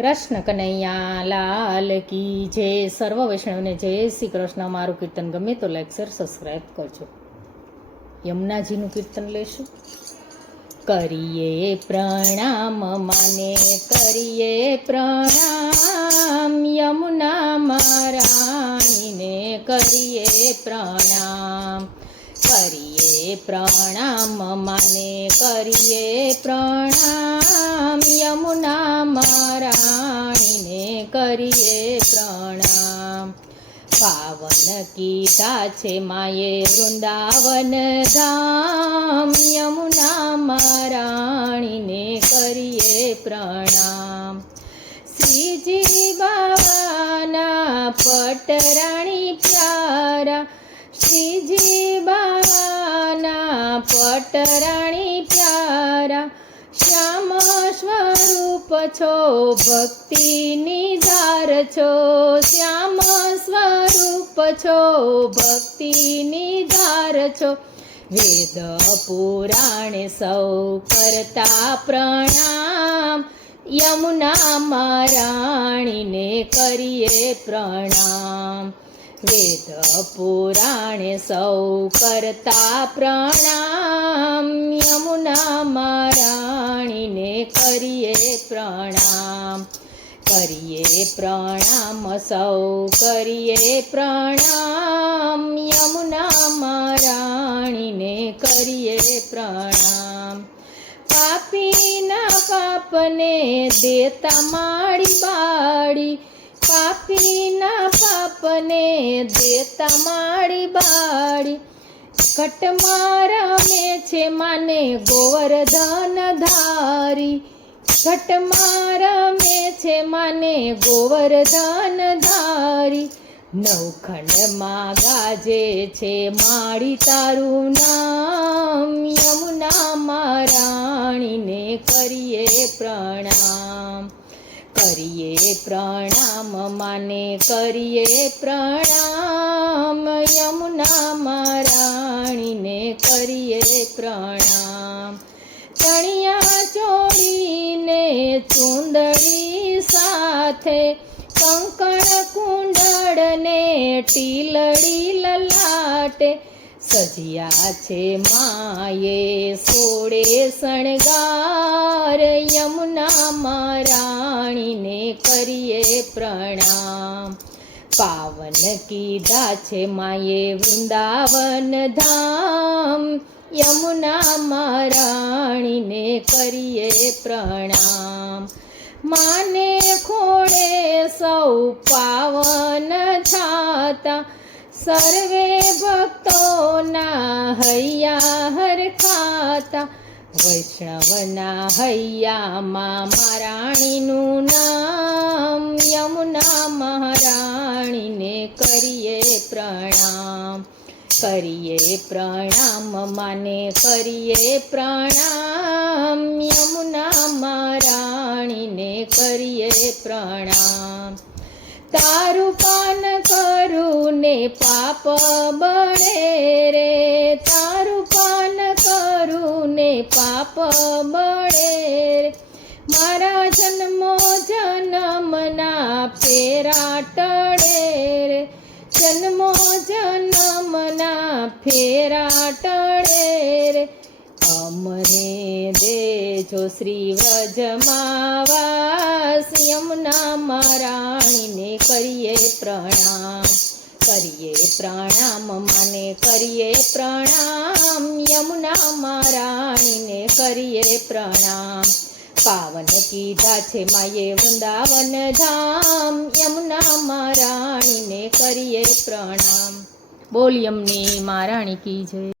કૃષ્ણ કનૈયા લાલ કી જય. સર્વ વૈષ્ણવને જય શ્રી કૃષ્ણ. મારું કીર્તન ગમે તો લાઈક શેર સબસ્ક્રાઈબ કરજો. યમુનાજીનું કીર્તન લેશું. કરીએ પ્રણામ માને કરીએ પ્રણામ, યમુના મહારાણીને કરીએ પ્રણામ. કરીએ પ્રણામ માને કરીએ પ્રણામ, યમુના મહારાણીને કરીએ પ્રણામ. પાવન કીધા છે માએ વૃંદાવન ધામ, યમુના મહારાણીને કરીએ પ્રણામ. શ્રીજી બાવાના પટરાણી પ્યારા, શ્રીજી બાવાના પટરાણી પ્યારા, શ્યામ સ્વરૂપ છો ભક્તિની ધાર છો, શ્યામ સ્વરૂપ છો ભક્તિની ધાર છો. વેદ પુરાણે સૌ કરતા પ્રણામ, યમુના મહારાણીને કરીએ પ્રણામ. વેદ પુરાણે સૌ કરતા પ્રણામ, યમુના મહારાણીને કરીએ પ્રણામ. કરીએ પ્રણામ સૌ કરીએ પ્રણામ, યમુના મહારાણીને કરીએ પ્રણામ. પાપીના પાપને દેતા માળી બાળી, પાપીના પાપને દેતા માળી બાળી, ઘટમાં રમે છે માને ગોવર્ધન ધારી, ઘટમાં રમે છે માને ગોવર્ધન ધારી. નવખંડમાં ગાજે છે માળી તારું નામ, યમુના મહારાણીને કરીએ પ્રણામ. કરીએ પ્રણામ માને કરીએ પ્રણામ, યમુના મહારાણીને કરીએ પ્રણામ. ચણિયા ચોળીને ચૂંદડી સાથે, કંકણ કુંડળને ટીલડી લલાટે, સજ્યા છે માએ સોળે શણગાર, યમુના મહારાણીને કરીએ પ્રણામ. પાવન કીધા છે માએ વૃંદાવન ધામ, યમુના મહારાણીને કરીએ પ્રણામ. માને ખોળે સૌ પાવન થાતા, સર્વે ભક્તોના હૈયા હરખાતા, વૈષ્ણવના હૈયામાં મહારાણીનું નામ, યમુના મહારાણીને કરીએ પ્રણામ. કરીએ પ્રણામ માને કરીએ પ્રણામ, યમુના મહારાણીને કરીએ પ્રણામ. તારું પાન કરું ને પાપ બળે રે, તારું પાન કરું ને પાપ બળે રે, મારા જન્મો જન્મના ફેરા ટળે રે, જન્મો જન્મના ફેરા ટળે રે. અમને દેજો શ્રી વ્રજમાં વાસ, યમુના મહારાણીને કરીએ પ્રણામ. કરીએ પ્રણામ માને કરીએ પ્રણામ, યમુના મહારાણીને કરીએ પ્રણામ. પાવન કીધા છે માએ વૃંદાવન ધામ, યમુના મહારાણીને કરીએ પ્રણામ. બોલ યમની મહારાણી કી જય.